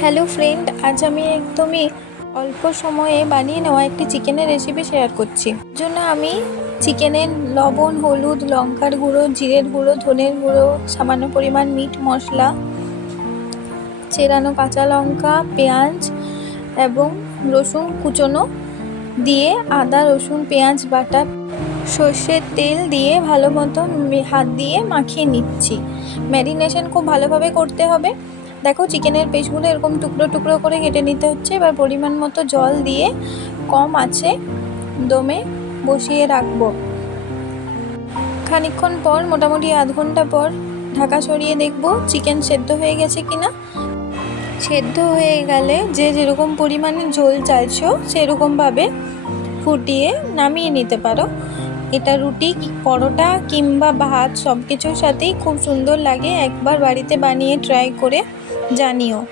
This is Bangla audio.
হ্যালো ফ্রেন্ড, আজ আমি একদমই অল্প সময়ে বানিয়ে নেওয়া একটি চিকেনের রেসিপি শেয়ার করছি। জন্য আমি চিকেনের লবণ, হলুদ, লঙ্কার গুঁড়ো, জিরের গুঁড়ো, ধনের গুঁড়ো, সামান্য পরিমাণ মিট মশলা, চেরানো কাঁচা লঙ্কা, পেঁয়াজ এবং রসুন কুচোনো দিয়ে আদা রসুন পেঁয়াজ বাটা, সর্ষের তেল দিয়ে ভালো মতো হাত দিয়ে মাখিয়ে নিচ্ছি। ম্যারিনেশন খুব ভালোভাবে করতে হবে। দেখো, চিকেনের পিসগুলো এরকম টুকরো টুকরো করে কেটে নিতে হচ্ছে। এবার পরিমাণ মতো জল দিয়ে কম আঁচে দমে বসিয়ে রাখবো। খানিকক্ষণ পর, মোটামুটি আধ ঘন্টা পর ঢাকা সরিয়ে দেখব চিকেন সেদ্ধ হয়ে গেছে কিনা। সেদ্ধ হয়ে গেলে যে যেরকম পরিমাণে ঝোল চাইছো সেরকমভাবে ফুটিয়ে নামিয়ে নিতে পারো। এটা রুটি, পরোটা কিংবা ভাত সব কিছুর সাথেই খুব সুন্দর লাগে। একবার বাড়িতে বানিয়ে ট্রাই করে জানিও।